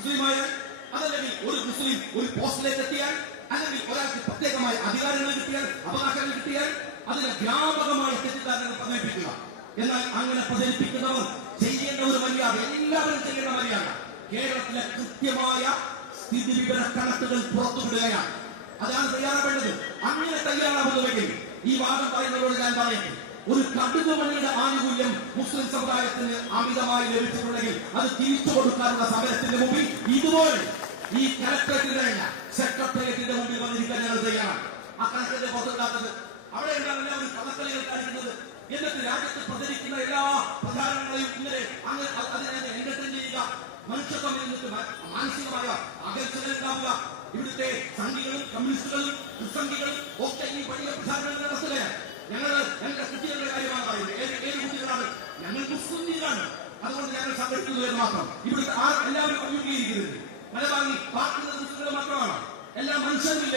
മുസ്ലിമായ, അതല്ലെങ്കിൽ ഒരു മുസ്ലിം ഒരു പോസ്റ്റിലേക്ക് എത്തിയാൽ, അല്ലെങ്കിൽ ഒരാൾക്ക് പ്രത്യേകമായ അധികാരങ്ങൾ കിട്ടിയാൽ, അവകാശങ്ങൾ കിട്ടിയാൽ അതിനെ വ്യാപകമായ തെറ്റിദ്ധാരണകൾ പ്രചരിപ്പിക്കുക. എന്നാൽ അങ്ങനെ പ്രചരിപ്പിക്കുന്നവർ ചെയ്യേണ്ട ഒരു മര്യാദ, എല്ലാവരും ചെയ്യേണ്ട മര്യാദ, കേരളത്തിലെ കൃത്യമായ സ്ഥിതിവിവര കണക്കുകൾ പുറത്തുവിടുകയാണ്. അതാണ് തയ്യാറാവേണ്ടത്. അങ്ങനെ തയ്യാറാവുന്നുവെങ്കിൽ ഈ വാദം പറയുന്നവരോട് ഞാൻ പറയട്ടെ, ഒരു കടുകുമണിയുടെ ആനുകൂല്യം മുസ്ലിം സമുദായത്തിന് അമിതമായി ലഭിച്ചിട്ടുണ്ടെങ്കിൽ അത് തിരിച്ചു കൊടുക്കാനുള്ള സമരത്തിന്റെ മുമ്പിൽ ഇതുപോലെ ഈ കലക്ടറേറ്റിന്റെ സെക്രട്ടേറിയറ്റിന്റെ മുമ്പിൽ വന്നിരിക്കാൻ ഞങ്ങൾ തയ്യാറാണ്. ആ കണക്കിന്റെ പുറത്തുണ്ടാക്കുന്നത് അവിടെ എന്താണ് എല്ലാവരും കഥക്കളികൾ കാണിക്കുന്നത്. എന്നിട്ട് രാജ്യത്ത് പ്രചരിക്കുന്ന എല്ലാ പ്രധാനങ്ങളെയും ഇങ്ങനെ അതിനെ എന്റർടൈൻ ചെയ്യുക, മനുഷ്യത്വം എന്നിട്ട് മാനസികമായ അകൽച്ചകൾ ഉണ്ടാവുക. ഇവിടുത്തെ സംഘികളും കമ്മ്യൂണിസ്റ്റുകളും ക്രിസ്തംഘികളും ഒക്കെ ഈ വലിയ പ്രധാനങ്ങൾ നടത്തുകയാണ്. ഞങ്ങൾ ഞങ്ങളുടെ കുട്ടികളുടെ കാര്യമാണ് പറയുന്നത്. ഏത് കുട്ടികളാണ്? ഞങ്ങൾ മുസ്ലിം ലീഗാണ്, അതുകൊണ്ട് ഞങ്ങൾ സംഘടിക്കുന്നു എന്ന് മാത്രം. ഇവിടുത്തെ എല്ലാവരും അഭിമുഖീകരിക്കുന്നത് മലബാറിൽ പാർക്കുന്നത് മുസ്ലിങ്ങൾ മാത്രമാണ്. എല്ലാ മനുഷ്യരുമില്ല,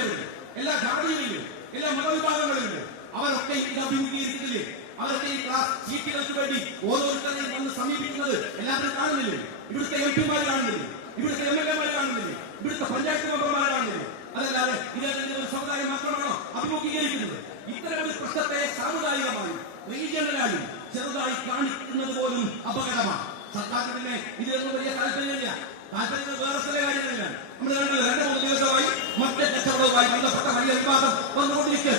എല്ലാ ജാതിയിലും എല്ലാ മതവിഭാഗങ്ങളിലും അവരൊക്കെ ഇത് അഭിമുഖീകരിക്കുന്നില്ലേ? അവരൊക്കെ ഈ ക്ലാസ് സീറ്റുകൾക്ക് വേണ്ടി ഓരോരുത്തരെയും വന്ന് സമീപിക്കുന്നത് എല്ലാവരും കാണുന്നില്ലേ? ഇവിടുത്തെ എം പിമാർ കാണുന്നില്ലേ? ഇവിടുത്തെ എം എൽ എമാർ കാണുന്നില്ലേ? ഇവിടുത്തെ പഞ്ചായത്ത് മെമ്പർമാർ കാണുന്നില്ലേ? അതല്ലാതെ ഇതേ സമുദായം മാത്രമാണോ അഭിമുഖീകരിക്കുന്നത്? ഇത്തരം ഒരു പ്രശ്നത്തെ സാമുദായികമായും റീജിയണലായും ചെറുതായി കാണിക്കുന്നത് പോലും അപകടമാണ്. സർക്കാരിന് പിന്നെ ഇതിലൊന്നും വലിയ താല്പര്യമില്ല. താല്പര്യങ്ങൾ വേറെ ചില കാര്യങ്ങളിലാണ്. നമ്മൾ കണ്ടത് 2-3 ദിവസമായി മറ്റേ കച്ചവടവുമായി ബന്ധപ്പെട്ട വലിയ വിവാദം വന്നുകൊണ്ടിരിക്കുക.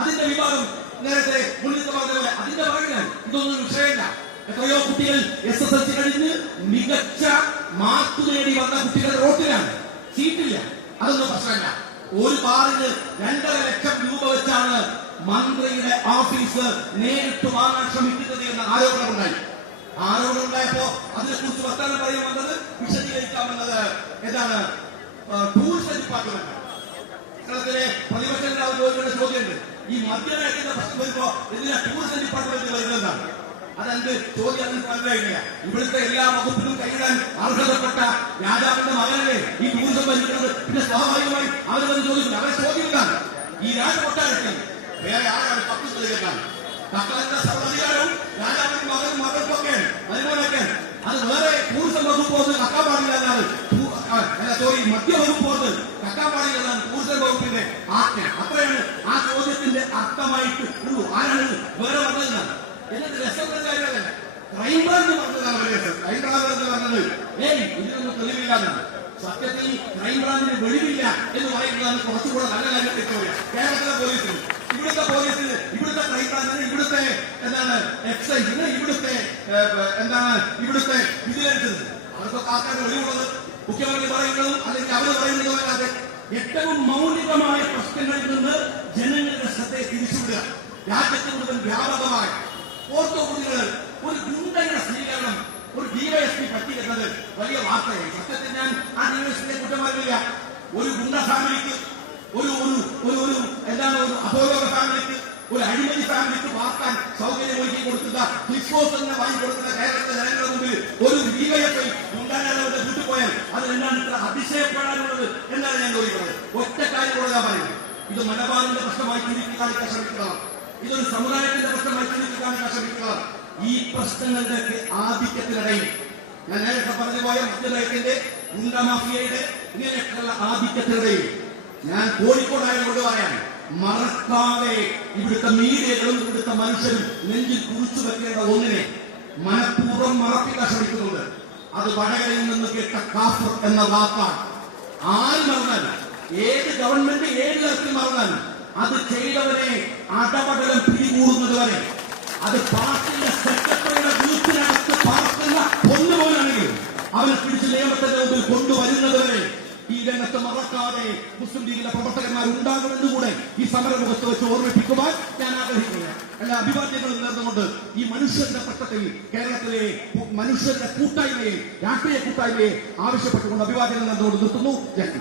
അതിന്റെ വിവാദം നേരത്തെ മുന്നിട്ട് പറഞ്ഞ അതിന്റെ പറയുന്നത് ഇതൊന്നും വിഷയമില്ല. എത്രയോ കുട്ടികൾ SSLC കഴിഞ്ഞ് മികച്ച മാർക്ക് നേടി വന്ന കുട്ടികൾ റോട്ടിലാണ്, സീറ്റില്ല. അതൊന്നും പ്രശ്നമില്ല. ഒരു ബാറിന് 2.5 ലക്ഷം രൂപ വെച്ചാണ് മന്ത്രിയുടെ ഓഫീസ് നേരിട്ട് വാങ്ങാൻ ശ്രമിക്കുന്നത് എന്ന ആരോപണമുണ്ടായി. ആരോപണമുണ്ടായപ്പോ അതിനെക്കുറിച്ച് വർത്തമാനം പറയാൻ വന്നത്, വിശദീകരിക്കാമെന്നത് എന്താണ്, ടൂറിസം ഡിപ്പാർട്ട്മെന്റ്. കേരളത്തിലെ പ്രതിപക്ഷ നേതാവ് ചോദിക്കുന്ന ചോദ്യമുണ്ട്, ഈ മദ്യമേഖലയുടെ പ്രശ്നം വരുമ്പോ എന്തിനാ ടൂറിസം ഡിപ്പാർട്ട്മെന്റ് വരുന്നതാണ്? അതെന്ത് ചോദ്യം മനസ്സിലായില്ല. ഇവിടുത്തെ എല്ലാ വകുപ്പിലും കൈയിടാൻ അർഹതപ്പെട്ട രാജാവിന്റെ മകനല്ലേ ഈ ടൂറിസം ഭരിക്കുന്നത്? പിന്നെ സ്വാഭാവികമായി അവർ വന്ന് ചോദിക്കും. അവരെ ചോദ്യമില്ലാണ്. ഈ രാജകൊട്ടാരത്തിൽ വേറെ ആരാണ് പത്ത് പ്രതികരണം? തക്കളന്റെ സർവ്വാധികാരവും രാജാവിന്റെ മകനും മകൾക്കൊക്കെയാണ്, മരുമോനൊക്കെയാണ്. അത് വേറെ ടൂറിസം വകുപ്പ് വന്ന് കക്കാൻ പാടില്ല എന്നാണ്, മദ്യവകുപ്പ് വന്ന് കക്കാൻ പാടില്ല എന്നാണ് ടൂറിസം വകുപ്പിന്റെ ആജ്ഞ. അത്രയാണ് ആ ചോദ്യത്തിന്റെ അർത്ഥമായിട്ട് ഉള്ളൂ. ആരാണ് വേറെ പറഞ്ഞതെന്നാണ്. എന്നിട്ട് രസത്തിന്റെ കാര്യമല്ല, ക്രൈംബ്രാഞ്ച് പറഞ്ഞതാണ് രസം. ക്രൈംബ്രാഞ്ച് പറഞ്ഞത് ഇതിനൊന്നും തെളിവില്ലാന്നാണ്. സത്യത്തിൽ ക്രൈംബ്രാഞ്ചിന് വെളിവില്ല എന്ന് പറയുന്നതാണ് കുറച്ചുകൂടെ നല്ല കാര്യം. കേരളത്തിലെ പോലീസിന്, ഇവിടുത്തെ പോലീസിന്, ഇവിടുത്തെ ക്രൈംബ്രാഞ്ചിന്, ഇവിടുത്തെ എന്താണ് എക്സൈസിന്, ഇവിടുത്തെ എന്താണ് ഇവിടുത്തെ വിജിലൻസിന്, അവർക്കൊക്കെ ആൾക്കാർ വെളിവുള്ളത് മുഖ്യമന്ത്രി പറയുന്നതും അല്ലെങ്കിൽ അവർ പറയുന്നതും അല്ലാതെ ഏറ്റവും മൗലികമായ പ്രശ്നങ്ങളിൽ നിന്ന് ജനങ്ങളുടെ ശ്രദ്ധയെ തിരിച്ചുവിടുക. രാജ്യത്ത് മുഴുവൻ വ്യാപകമായ ഓർത്തോകുട്ടികൾ ഒരു ഗുണ്ടയുടെ സ്വീകരണം ഒരു ഡിവൈഎസ്പി പറ്റിയിരുന്നത് വലിയ വാർത്തയായി. സത്യത്തിൽ ഞാൻ ആ ഡിവൈഎസ്പിയെ കുറ്റം പറയുന്നില്ല. ഒരു ഗുണ്ട ഫാമിലിക്ക്, ഒരു എന്താണ് ഒരു അധോലോക ഫാമിലിക്ക്, ഒരു അഴിമതി ഫാമിലിക്ക് വാർത്താൻ സൗകര്യം ഒരുക്കി കൊടുക്കുന്ന ക്ലിഫോസ് തന്നെ വാങ്ങി കൊടുക്കുന്ന കേരളത്തിലെ ജനങ്ങളുടെ മുമ്പിൽ ഒരു ഡിവൈഎസ്പി ഗുണ്ടാനാളവരുടെ വീട്ടിൽ പോയാൽ അതിനെന്താണ് ഇത്ര അതിശയപ്പെടാനുള്ളത് എന്നാണ് ഞാൻ ചോദിക്കുന്നത്. ഒറ്റ കാര്യം കൂടെ ഞാൻ പറയുന്നത്, ഇത് മലബാറിന്റെ പ്രശ്നമായി ചുരുക്കി കാണിക്കാൻ ശ്രമിക്കുന്നതാണ്. ഇതൊരു സമുദായത്തിന്റെ പ്രശ്നമായി ചുരുക്കി കാണിക്കാൻ ശ്രമിക്കുന്നതാണ്. ഈ പ്രശ്നങ്ങളുടെ ആധിക്യത്തിനിടയിൽ ഞാൻ നേരത്തെ പറഞ്ഞുപോയ മദ്യനയത്തിന്റെ ഗുണ്ടമാഫിയയുടെ ഇങ്ങനെയൊക്കെയുള്ള ആധിക്യത്തിനിടയിൽ ഞാൻ കോഴിക്കോടായതുകൊണ്ട് പറയാൻ മറക്കാതെ ഇവിടുത്തെ മീഡിയകളും ഇവിടുത്തെ മനുഷ്യരും നെഞ്ചിൽ കുറിച്ചു വെക്കേണ്ട ഒന്നിനെ മനഃപൂർവ്വം മറപ്പിക്കാൻ ശ്രമിക്കുന്നുണ്ട്. അത് വടകരയിൽ നിന്ന് കേട്ട കാഫർ എന്ന വാക്കാണ്. ആര് മറന്നാലും, ഏത് ഗവൺമെന്റ് ഏത് തരത്തിൽ മറന്നാലും അത് ചെയ്തവരെ അടപടലം പിടികൂടുന്നത് വരെ, അത് പാർട്ടിയുടെ സെക്രട്ടറിയുടെ വീട്ടിനകത്ത് പാർക്കുന്ന ഒന്നുപോലാണെങ്കിലും അവനെ പിടിച്ച് നിയമത്തിന്റെ മുമ്പിൽ കൊണ്ടുവരുന്നത് വരെ ഈ രംഗത്ത് മറക്കാതെ മുസ്ലിം ലീഗിലെ പ്രവർത്തകന്മാർ ഉണ്ടാകുമെന്നുകൂടെ ഈ സമരമുഖത്ത് വെച്ച് ഓർമ്മിപ്പിക്കുവാൻ ഞാൻ ആഗ്രഹിക്കുന്നു. എല്ലാ അഭിവാദ്യങ്ങളും നേർന്നുകൊണ്ട് ഈ മനുഷ്യന്റെ പ്രശ്നത്തിൽ കേരളത്തിലെ മനുഷ്യന്റെ കൂട്ടായ്മയെ, രാഷ്ട്രീയ കൂട്ടായ്മയെ ആവശ്യപ്പെട്ടുകൊണ്ട് അഭിവാദ്യങ്ങൾ നേർന്നുകൊണ്ട് നിർത്തുന്നു. ജയ്.